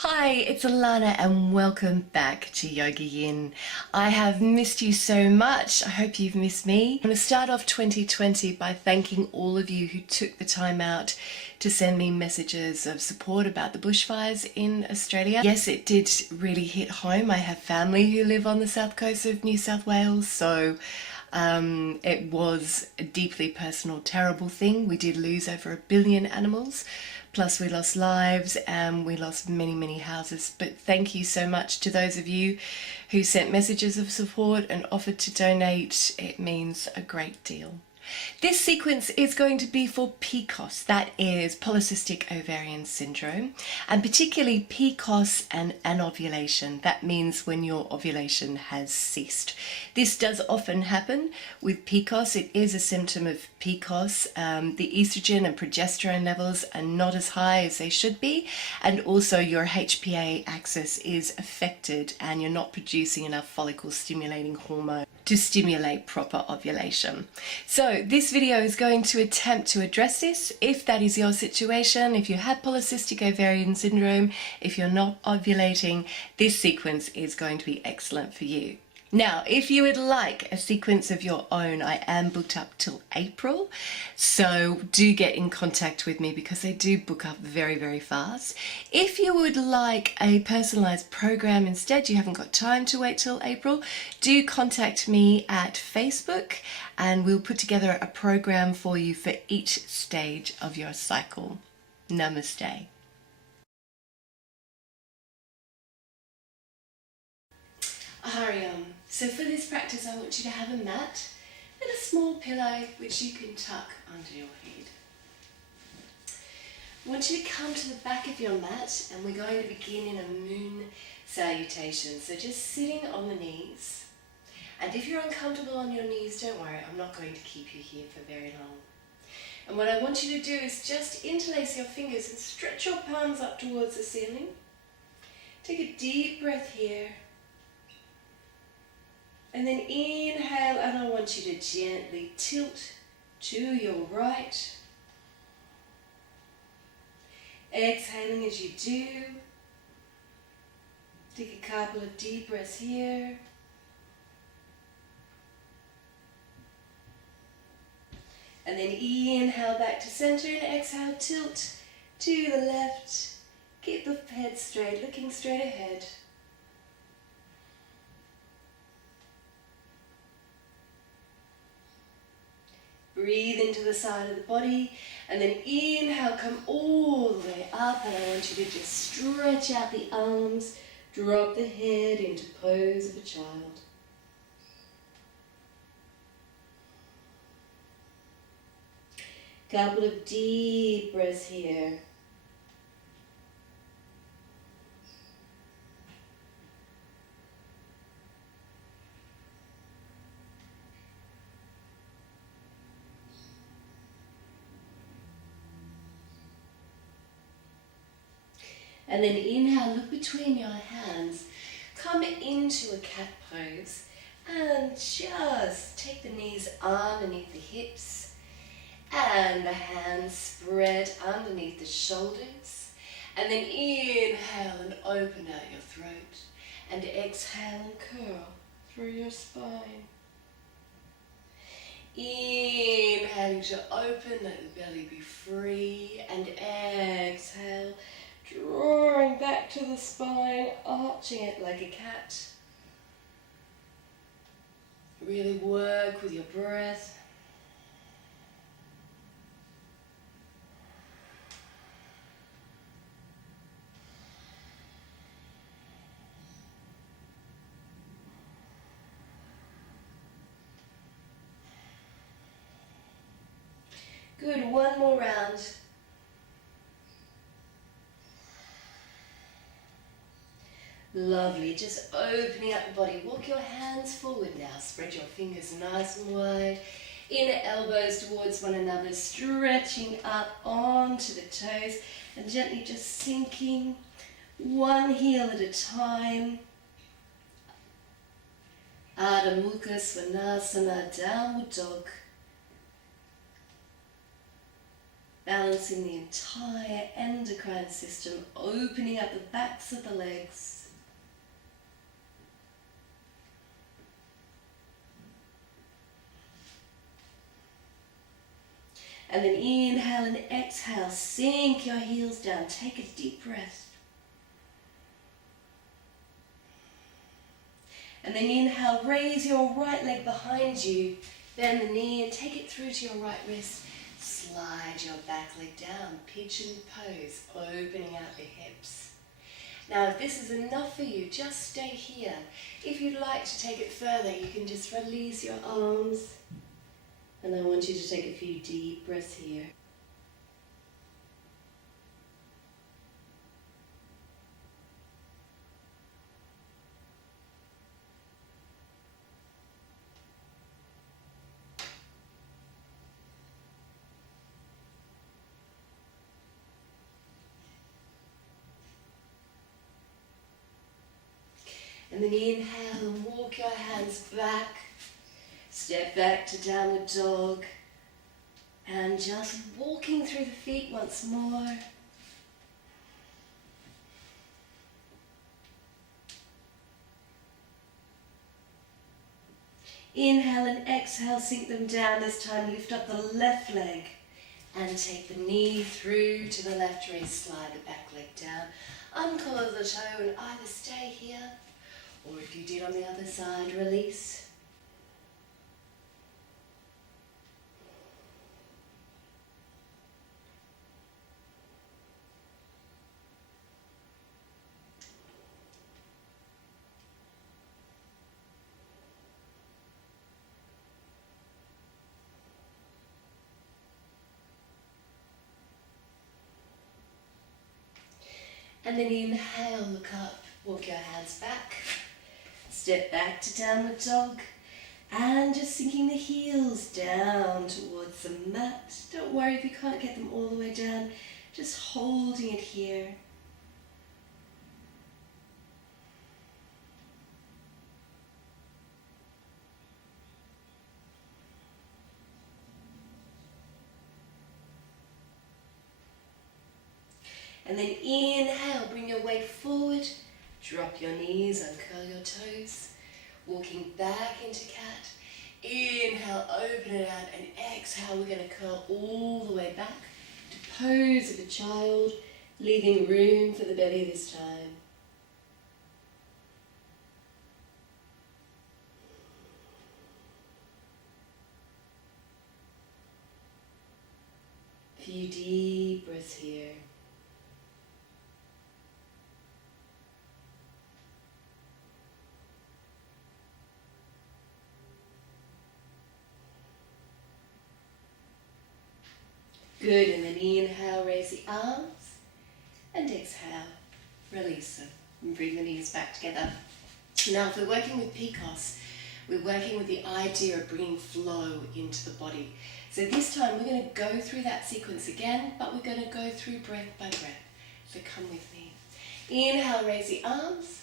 Hi, it's Allannah and welcome back to YogaYin. I have missed you so much. I hope you've missed me. I'm going to start off 2020 by thanking all of you who took the time out to send me messages of support about the bushfires in Australia. Yes, it did really hit home. I have family who live on the south coast of New South Wales, so it was a deeply personal, terrible thing. We did lose over 1 billion animals. Plus we lost lives and we lost many houses. But thank you so much to those of you who sent messages of support and offered to donate. It means a great deal. This sequence is going to be for PCOS, that is polycystic ovarian syndrome, and particularly PCOS and anovulation. That means when your ovulation has ceased. This does often happen with PCOS. It is a symptom of PCOS. The estrogen and progesterone levels are not as high as they should be, and also your HPA axis is affected and you're not producing enough follicle stimulating hormone to stimulate proper ovulation. So this video is going to attempt to address this. If that is your situation, if you have polycystic ovarian syndrome, if you're not ovulating, this sequence is going to be excellent for you. Now, if you would like a sequence of your own, I am booked up till April, so do get in contact with me because they do book up very fast. If you would like a personalized program instead, you haven't got time to wait till April, do contact me at Facebook and we'll put together a program for you for each stage of your cycle. Namaste. So for this practice, I want you to have a mat and a small pillow which you can tuck under your head. I want you to come to the back of your mat and we're going to begin in a moon salutation. So just sitting on the knees. And if you're uncomfortable on your knees, don't worry, I'm not going to keep you here for very long. And what I want you to do is just interlace your fingers and stretch your palms up towards the ceiling. Take a deep breath here. And then inhale, and I want you to gently tilt to your right. Exhaling as you do. Take a couple of deep breaths here. And then inhale back to center and exhale, tilt to the left. Keep the head straight, looking straight ahead. Breathe into the side of the body and then inhale, come all the way up, and I want you to just stretch out the arms, drop the head into pose of a child. Couple of deep breaths here. And then inhale, look between your hands, come into a cat pose and just take the knees underneath the hips and the hands spread underneath the shoulders. And then inhale and open out your throat and exhale and curl through your spine. Inhaling to open, let the belly be free, and exhale, drawing back to the spine, arching it like a cat. Really work with your breath. Good, one more round. Lovely, just opening up the body. Walk your hands forward now. Spread your fingers nice and wide. Inner elbows towards one another, stretching up onto the toes and gently just sinking one heel at a time. Adho Mukha Svanasana, downward dog. balancing the entire endocrine system, opening up the backs of the legs. And then inhale and exhale, sink your heels down, take a deep breath. And then inhale, raise your right leg behind you, bend the knee and take it through to your right wrist. Slide your back leg down, pigeon pose, opening out the hips. Now if this is enough for you, just stay here. If you'd like to take it further, you can just release your arms. And I want you to take a few deep breaths here. And then inhale and walk your hands back. Step back to downward dog. And just walking through the feet once more. Inhale and exhale, sink them down. This time lift up the left leg and take the knee through to the left wrist. Slide the back leg down. Uncurl the toe and either stay here, or if you did on the other side, release. And then inhale, look up, walk your hands back. Step back to downward dog. And just sinking the heels down towards the mat. Don't worry if you can't get them all the way down. Just holding it here. And then inhale, bring your weight forward, drop your knees, uncurl your toes, walking back into cat. Inhale, open it out, and exhale, we're going to curl all the way back to pose of a child, leaving room for the belly this time. A few deep breaths here. Good, and then inhale, raise the arms, and exhale, release them, and bring the knees back together. Now, if we're working with PCOS, we're working with the idea of bringing flow into the body. So this time, we're going to go through that sequence again, but we're going to go through breath by breath. So come with me. Inhale, raise the arms,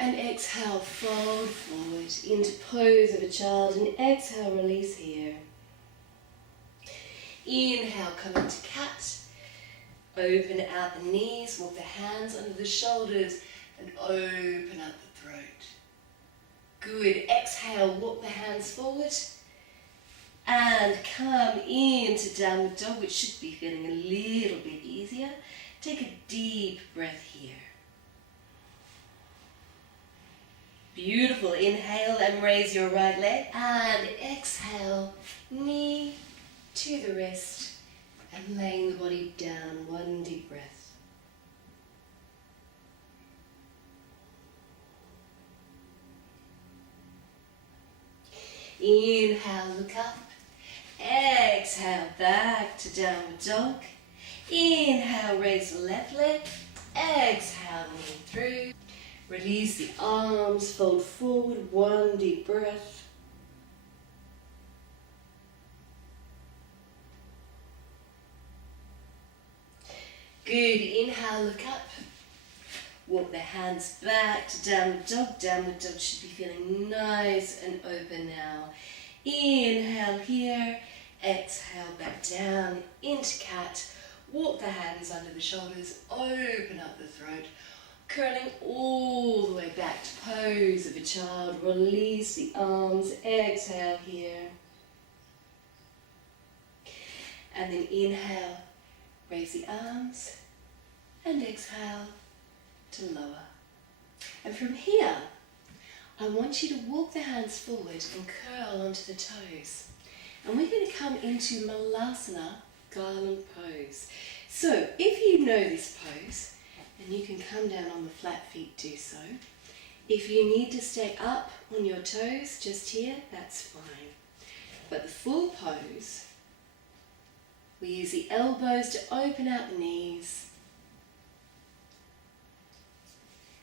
and exhale, fold forward into pose of a child, and exhale, release here. Inhale, come into cat. Open out the knees, walk the hands under the shoulders, and open up the throat. Good. Exhale, walk the hands forward. And come into downward dog, which should be feeling a little bit easier. Take a deep breath here. Beautiful. Inhale and raise your right leg. And exhale, knee to the wrist, and laying the body down. One deep breath. Inhale, look up. Exhale, back to downward dog. Inhale, raise the left leg. Exhale, knee through. Release the arms, fold forward. One deep breath. Good. Inhale, look up. Walk the hands back to downward dog. Downward dog should be feeling nice and open now. Inhale here. Exhale back down into cat. Walk the hands under the shoulders, open up the throat, curling all the way back to pose of a child. Release the arms, exhale here. And then inhale, raise the arms, and exhale to lower. And from here, I want you to walk the hands forward and curl onto the toes. And we're going to come into Malasana garland pose. So if you know this pose, and you can come down on the flat feet, do so. If you need to stay up on your toes just here, that's fine. But the full pose, we use the elbows to open out the knees.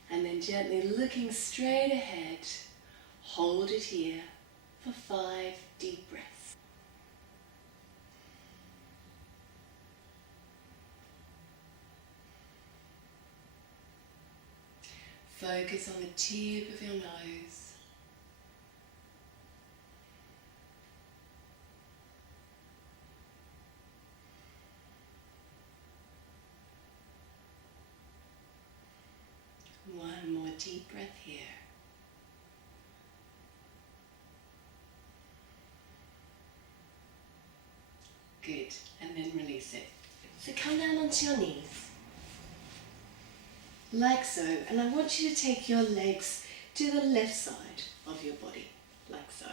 And then gently looking straight ahead, hold it here for 5 deep breaths. Focus on the tip of your nose. One more deep breath here. Good, and then release it. So come down onto your knees. Like so, and I want you to take your legs to the left side of your body, like so.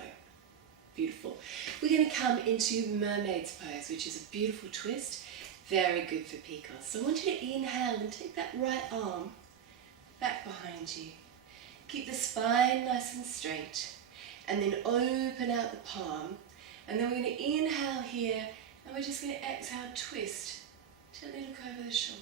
Beautiful. We're going to come into mermaid's pose, which is a beautiful twist, very good for PCOS. So I want you to inhale and take that right arm back behind you. Keep the spine nice and straight, and then open out the palm, and then we're going to inhale here, and we're just going to exhale, twist, gently look over the shoulder.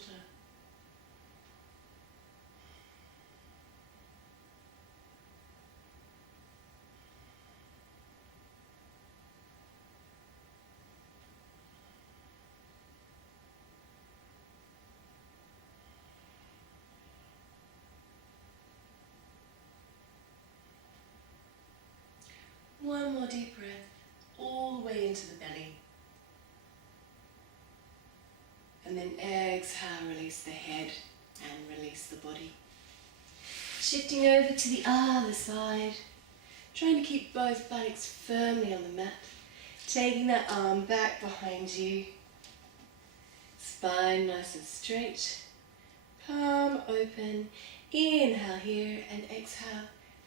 One more deep breath, all the way into the belly. And then exhale, release the head and release the body. Shifting over to the other side, trying to keep both buttocks firmly on the mat. Taking that arm back behind you. Spine nice and straight. Palm open. Inhale here and exhale,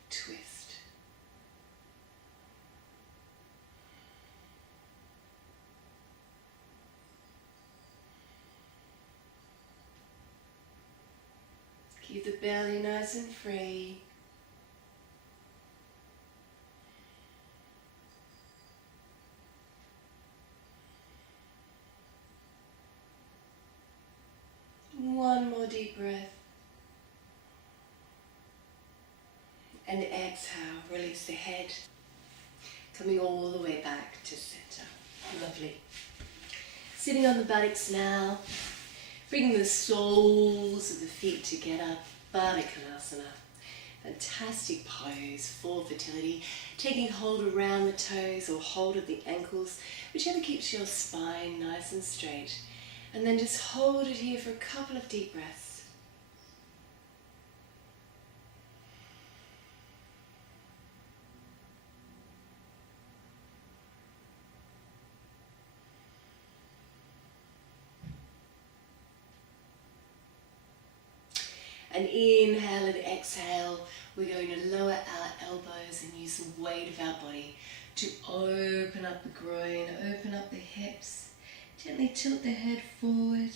twist. Keep the belly nice and free. One more deep breath. And exhale, release the head. Coming all the way back to center. Lovely. Sitting on the buttocks now. Bringing the soles of the feet together, Baddha Konasana. Fantastic pose for fertility. Taking hold around the toes or hold of the ankles, whichever keeps your spine nice and straight. And then just hold it here for a couple of deep breaths. And inhale and exhale, we're going to lower our elbows and use the weight of our body to open up the groin, open up the hips, gently tilt the head forward.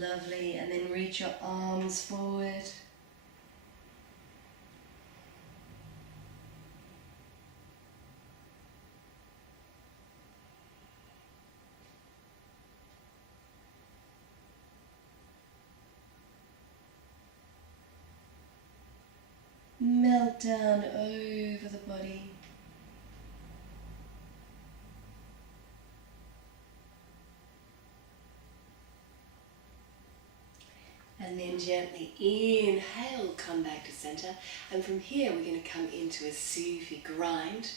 Lovely, and then reach your arms forward. Melt down over the body. And then gently inhale, come back to center. And from here we're going to come into a Sufi grind.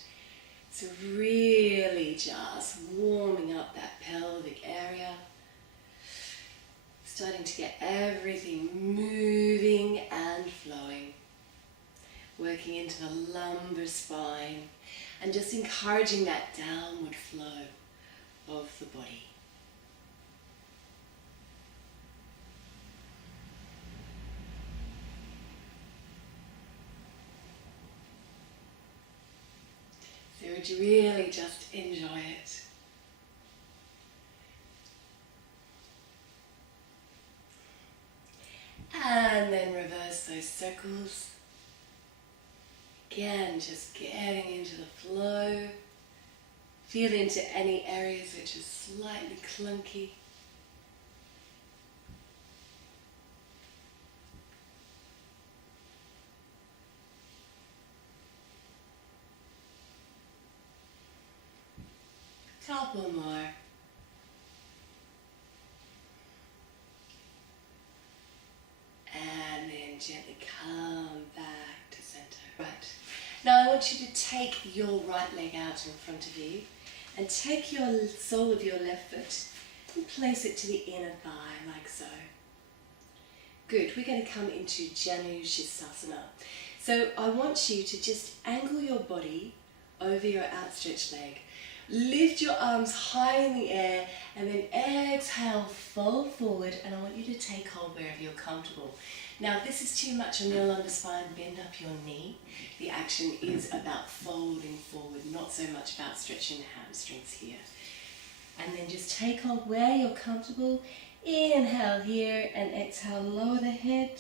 So really just warming up that pelvic area. Starting to get everything moving and flowing. Working into the lumbar spine. And just encouraging that downward flow of the body. So would you really just enjoy it? And then reverse those circles. Again, just getting into the flow. Feel into any areas which are slightly clunky. Couple more. And then gently come back to center. Right. Now I want you to take your right leg out in front of you and take your sole of your left foot and place it to the inner thigh like so. Good. We're going to come into Janu Sirsasana. So I want you to just angle your body over your outstretched leg. Lift your arms high in the air and then exhale, fold forward, and I want you to take hold wherever you're comfortable. Now if this is too much on your lumbar spine, bend up your knee. The action is about folding forward, not so much about stretching the hamstrings here. And then just take hold where you're comfortable. Inhale here and exhale, lower the head.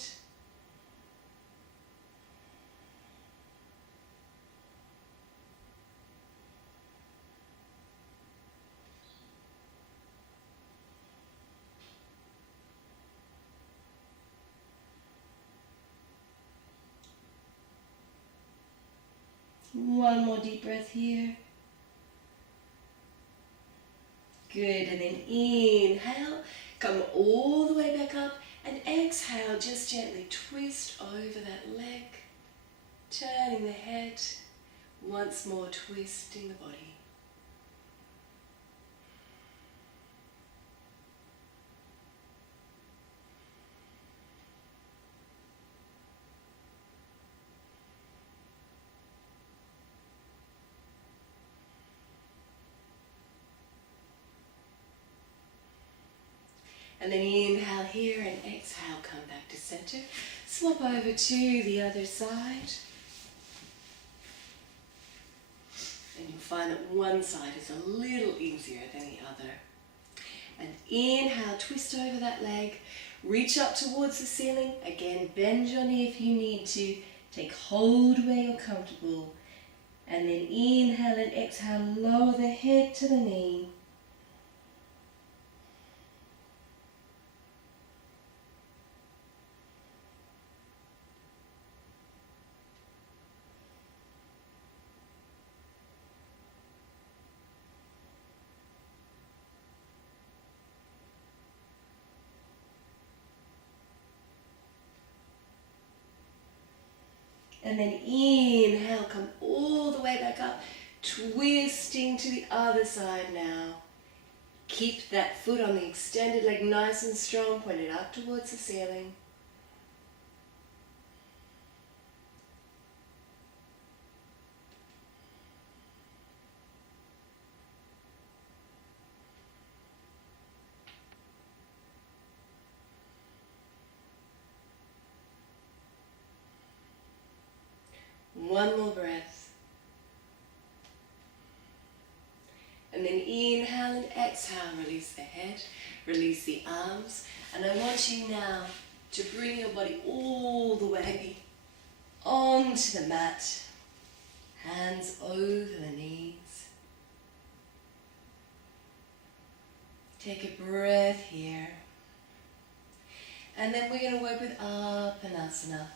One more deep breath here. Good, and then inhale, come all the way back up, and exhale, just gently twist over that leg, turning the head, once more twisting the body. And then inhale here and exhale, come back to center. Swap over to the other side. And you'll find that one side is a little easier than the other. And inhale, twist over that leg. Reach up towards the ceiling. Again, bend your knee if you need to. Take hold where you're comfortable. And then inhale and exhale, lower the head to the knee. And then inhale, come all the way back up, twisting to the other side now. Keep that foot on the extended leg nice and strong, pointed up towards the ceiling. One more breath. And then inhale and exhale, release the head, release the arms. And I want you now to bring your body all the way onto the mat, hands over the knees. Take a breath here. And then we're going to work with Apanasana.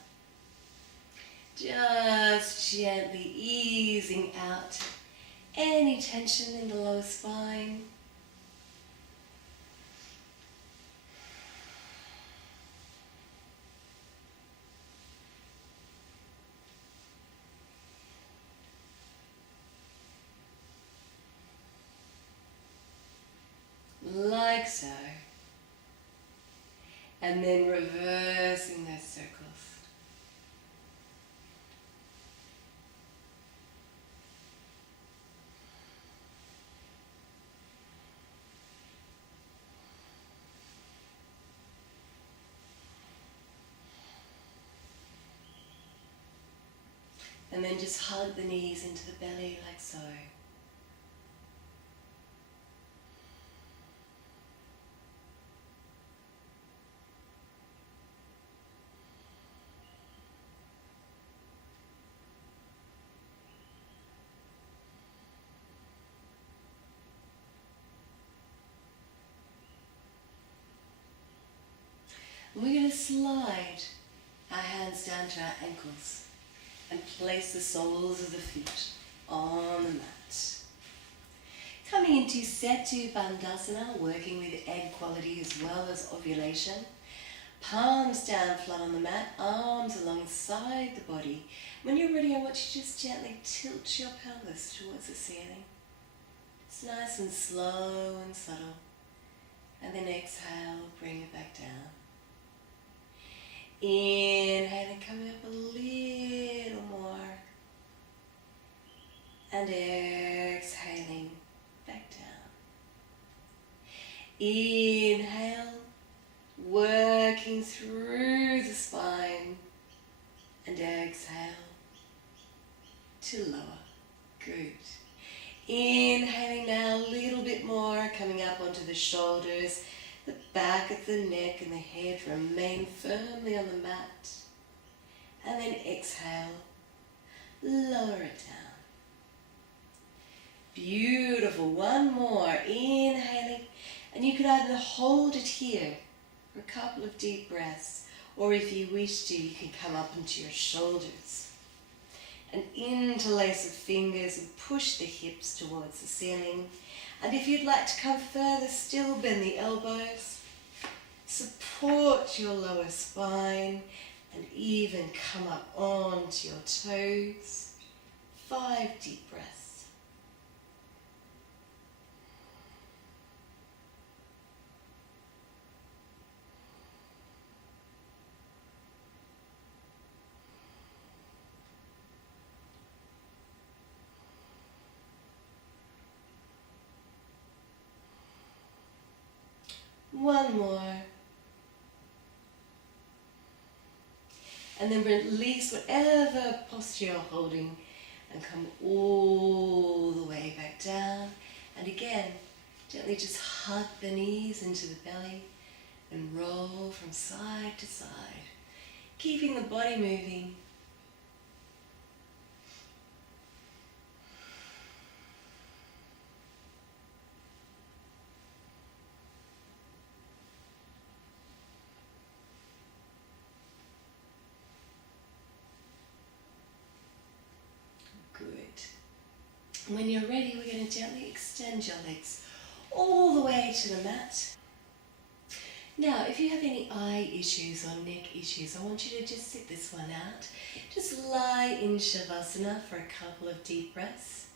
Just gently easing out any tension in the lower spine. Like so. And then reversing those circles. And then just hug the knees into the belly like so. We're going to slide our hands down to our ankles and place the soles of the feet on the mat. Coming into Setu Bandhasana, working with egg quality as well as ovulation. Palms down flat on the mat, arms alongside the body. When you're ready, I want you to just gently tilt your pelvis towards the ceiling. It's nice and slow and subtle. And then exhale, bring it back down. Inhaling, coming up a little more. And exhaling, back down. Inhale, working through the spine. And exhale to lower. Good. Inhaling now a little bit more, coming up onto the shoulders. The back of the neck and the head remain firmly on the mat. And then exhale, lower it down. Beautiful. One more. Inhaling. And you could either hold it here for a couple of deep breaths, or if you wish to, you can come up into your shoulders. And interlace the fingers and push the hips towards the ceiling. And if you'd like to come further, still bend the elbows. Support your lower spine and even come up onto your toes. 5 deep breaths. One more. And then release whatever posture you're holding and come all the way back down. And again, gently just hug the knees into the belly and roll from side to side, keeping the body moving. When you're ready, we're going to gently extend your legs all the way to the mat. Now, if you have any eye issues or neck issues, I want you to just sit this one out. Just lie in Shavasana for a couple of deep breaths.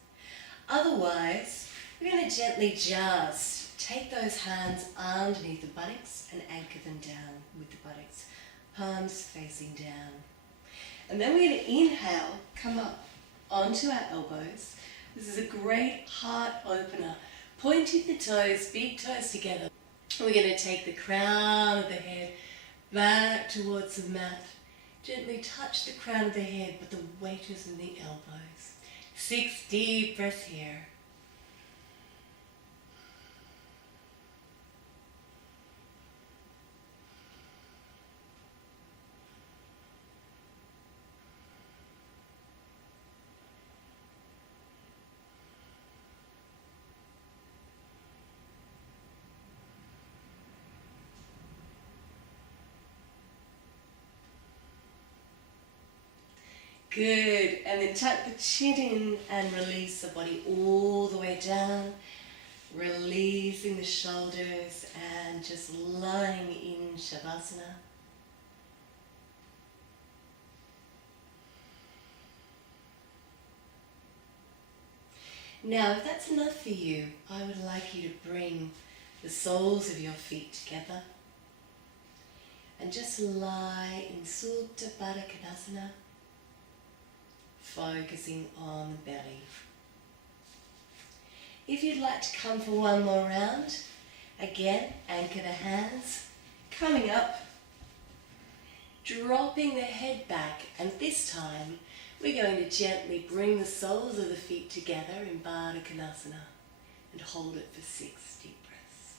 Otherwise, we're going to gently just take those hands underneath the buttocks and anchor them down with the buttocks, palms facing down. And then we're going to inhale, come up onto our elbows. This is a great heart opener. Pointing the toes, big toes together. We're going to take the crown of the head back towards the mat. Gently touch the crown of the head, but the weight is in the elbows. 6 deep breaths here. Good. And then tuck the chin in and release the body all the way down. Releasing the shoulders and just lying in Shavasana. Now, if that's enough for you, I would like you to bring the soles of your feet together and just lie in Supta Baddha Konasana, focusing on the belly. If you'd like to come for one more round, again, anchor the hands, coming up, dropping the head back, and this time we're going to gently bring the soles of the feet together in Baddha Konasana and hold it for 6 deep breaths.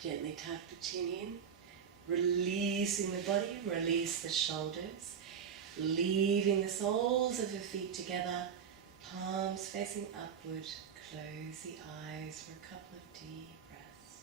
Gently tuck the chin in, releasing the body, release the shoulders, leaving the soles of the feet together, palms facing upward, close the eyes for a couple of deep breaths.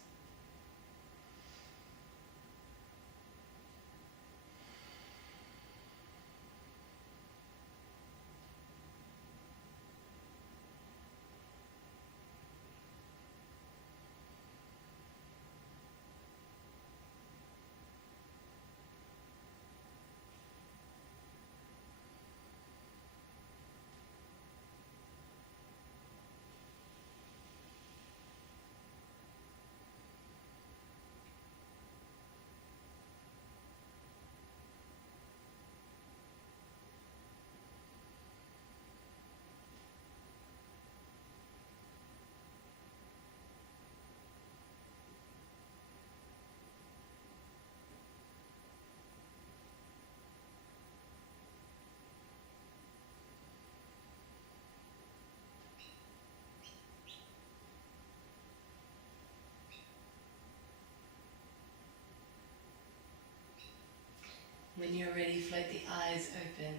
When you're ready, float the eyes open.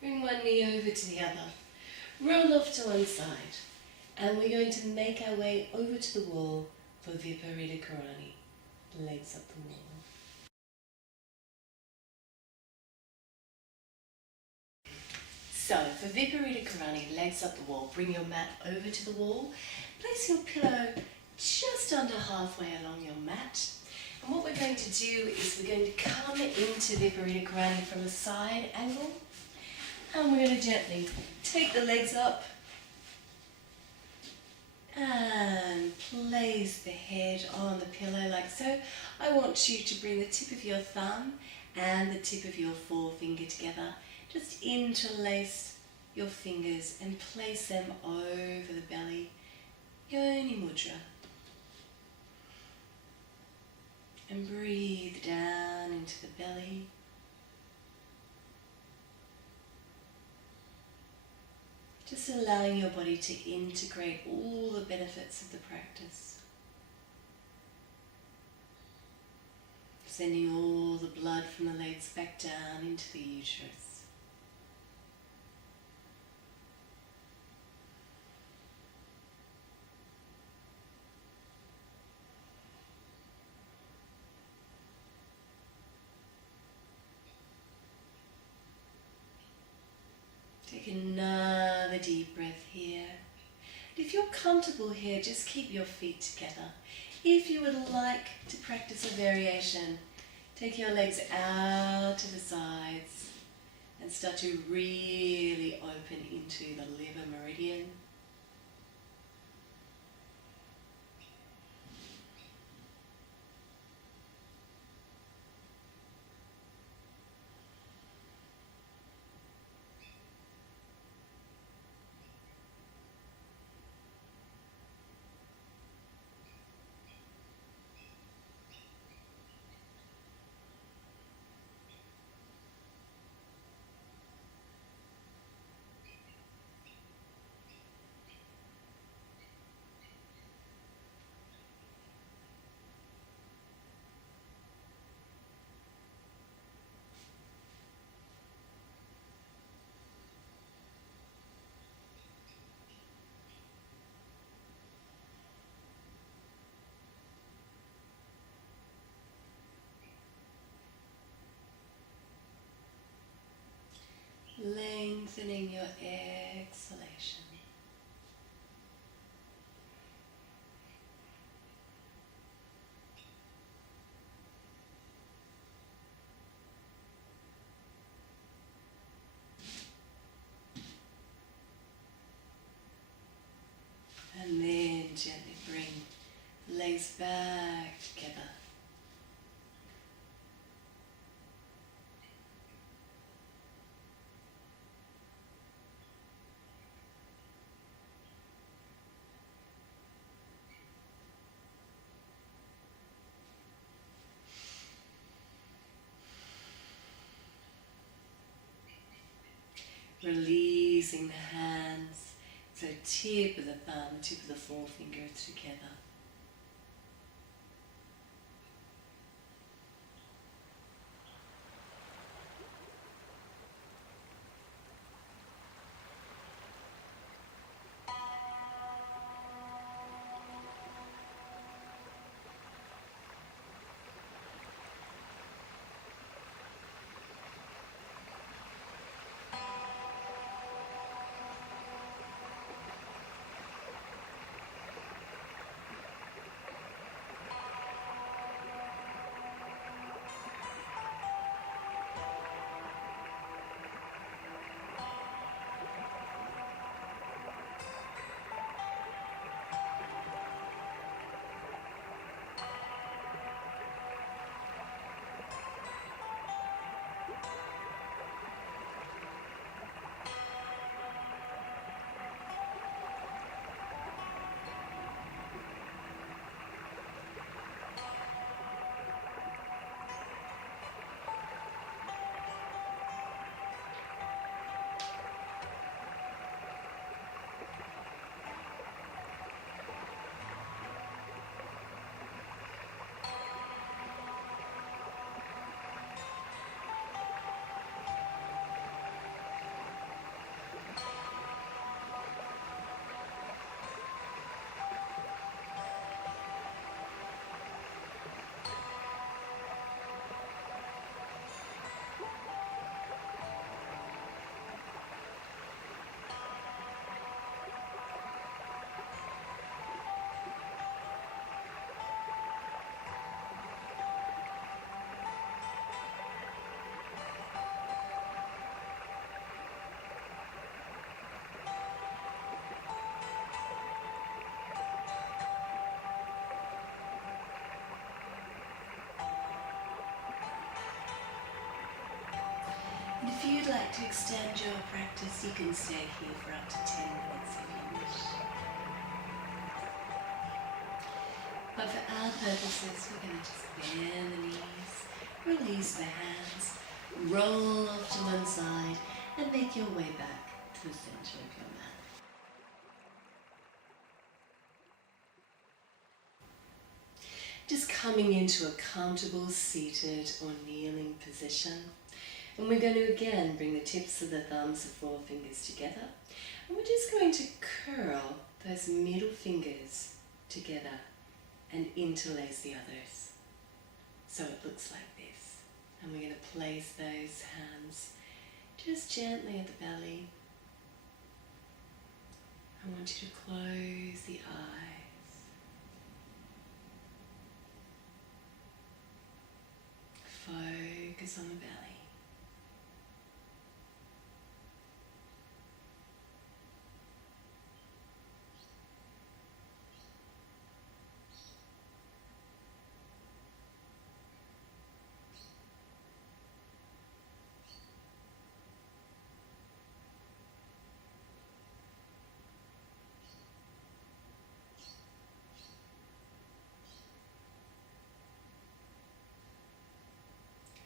Bring one knee over to the other. Roll off to one side. And we're going to make our way over to the wall for Viparita Karani. Legs up the wall. So, for Viparita Karani, legs up the wall, bring your mat over to the wall. Place your pillow just under halfway along your mat. And what we're going to do is we're going to come into Viparita Karani from a side angle. And we're going to gently take the legs up and place the head on the pillow like so. I want you to bring the tip of your thumb and the tip of your forefinger together. Just interlace your fingers and place them over the belly. Yoni Mudra. And breathe down into the belly. Just allowing your body to integrate all the benefits of the practice. Sending all the blood from the legs back down into the uterus. Take another deep breath here. And if you're comfortable here, just keep your feet together. If you would like to practice a variation, take your legs out to the sides and start to really open into the liver meridian. lengthening your exhalation. And then gently bring the legs back together. Releasing the hands, so tip of the thumb, tip of the forefinger together. And if you'd like to extend your practice, you can stay here for up to 10 minutes if you wish. But for our purposes, we're going to just bend the knees, release the hands, roll off to one side, and make your way back to the center of your mat. Just coming into a comfortable seated or kneeling position. And we're going to again bring the tips of the thumbs and forefingers together. And we're just going to curl those middle fingers together and interlace the others. So it looks like this. And we're going to place those hands just gently at the belly. I want you to close the eyes. Focus on the belly.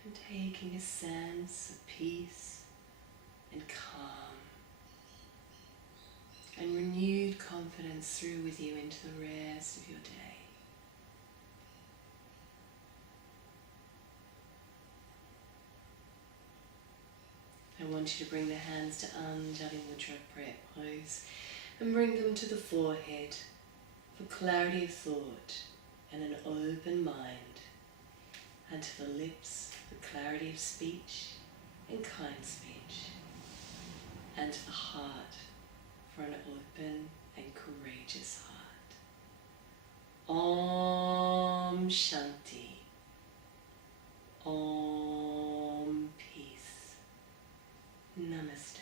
And taking a sense of peace and calm and renewed confidence through with you into the rest of your day. I want you to bring the hands to Anjali Mudra prayer pose and bring them to the forehead for clarity of thought and an open mind, and to the lips for clarity of speech and kind speech, and and to the heart for an open and courageous heart. Om Shanti. Om Peace. Namaste.